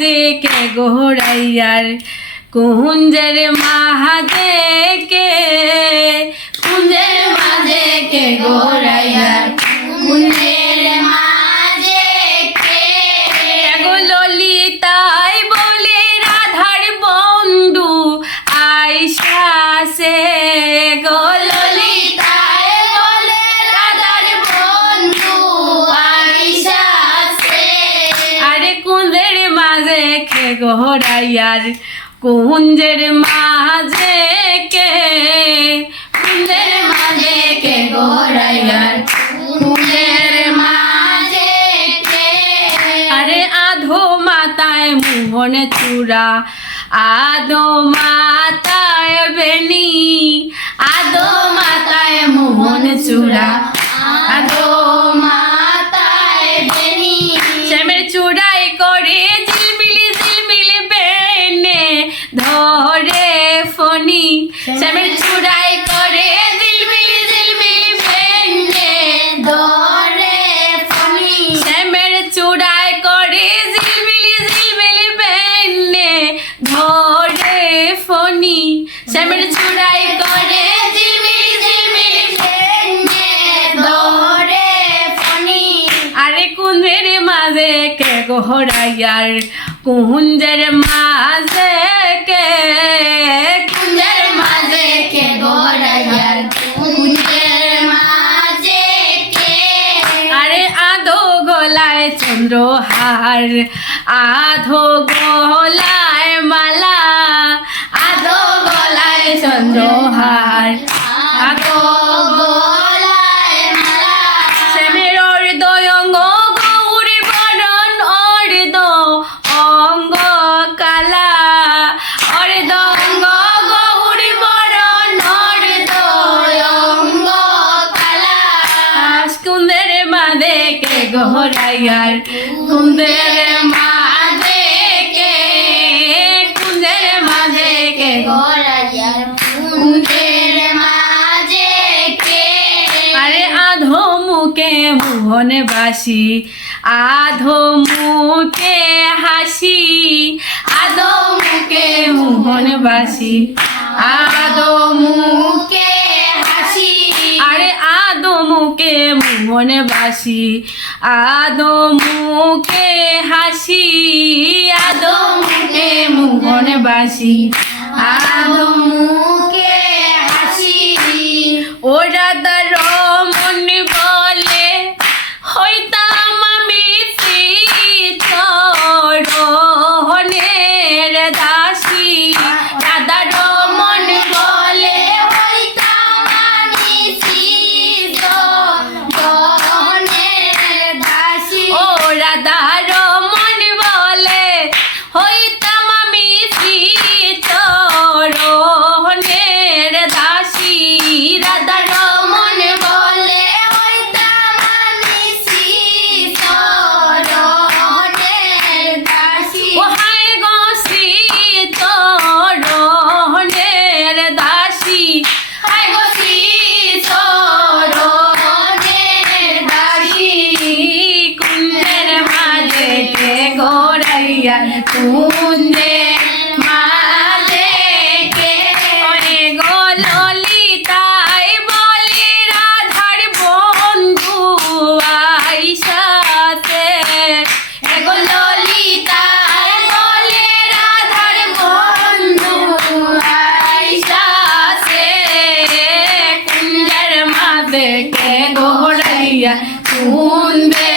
মাঝে কে গোহরাইয়ার কুঞ্জের মাঝে কে কুঞ্জের মাঝে কে গোহরাইয়ার কুঞ্জের মাঝে কে গো ললিতাই বলে রাধার বন্ধু আইসা সে গো ললিতাই বলে রাধার বন্ধু আইসা সে আরে কুঞ্জের মাঝে কে গোহরাইয়ার কুঞ্জের মাঝে কে কুঞ্জের মাঝে কে গোহরাইয়ার কুঞ্জের মাঝে কে আরে আধো মাথায় মোহন চূড়া আধো মাথায় বেনি আধো মাথায় মোহন চূড়া আধো মাথায় বেনি শ্যামের চূড়াই করে ঝিলমিলি ঝিলমিলি বেনে ধরে ফণি শ্যামের চূড়াই করে ঝিলমিলি ঝিলমিলি বেনে ধরে ফণি শ্যামের চূড়াই করে ঝিলমিলি ঝিলমিলি বেনে ধরে ফণি শ্যামের চূড়াই করে ঝিলমিলি ঝিলমিলি বেনে ধরে ফণি আরে কুঞ্জের মাঝে কে গোহরাইয়ার কুঞ্জের মাঝে কে কুঞ্জের মাঝে কে গোহরাইয়ার কুঞ্জের মাঝে কে আরে আধো গলায় চন্দ্রহার আধো গলায় মালা আধো গলায় চন্দ্রহার আধো গলায় মালা শ্যামের অর্ধয়ঙ্গ গৌরী বরণ অর্ধ অঙ্গ কালা অর্ধ অঙ্গ গৌরী বরণ অর্ধ অঙ্গ কালা কুঞ্জের মাঝে কে গোহরাইয়ার কুঞ্জের মাঝে কে কুঞ্জের মাঝে কে গোহরাইয়ার কুঞ্জের মাঝে কে আরে আধো মুখে মোহন বাসি আধো মুখে হাসি আধো মুখে মোহন বাসি আধো মুখে হাসি আরে আধো মুখে মোহন বাসি আধো মুখে হাসি আধো মুখে মোহন বাসি আধো মুখে হাসি ও রাধার মন বলে হইতাম আমি চরণের দাসী রাধার মন বলে হইতাম আমি চরণের দাসী ও রাধার মন বলে হইতাম আমি চরণের দাসী রাধার মন বলে হইতাম আমি চরণের দাসী ও হায় গো শ্রী চরণের দাসী হায় গো শ্রী চরণের দাসী কুঞ্জের মাঝে কে গোহরাইয়ার কুঞ্জের মাঝে কে ওরে গো ললিতাই বলে রাধার বন্ধু আইসা সে গো ললিতাই বলে রাধার বন্ধু আইসা সে কুঞ্জের মাঝে কে গোহরাইয়ার কুঞ্জের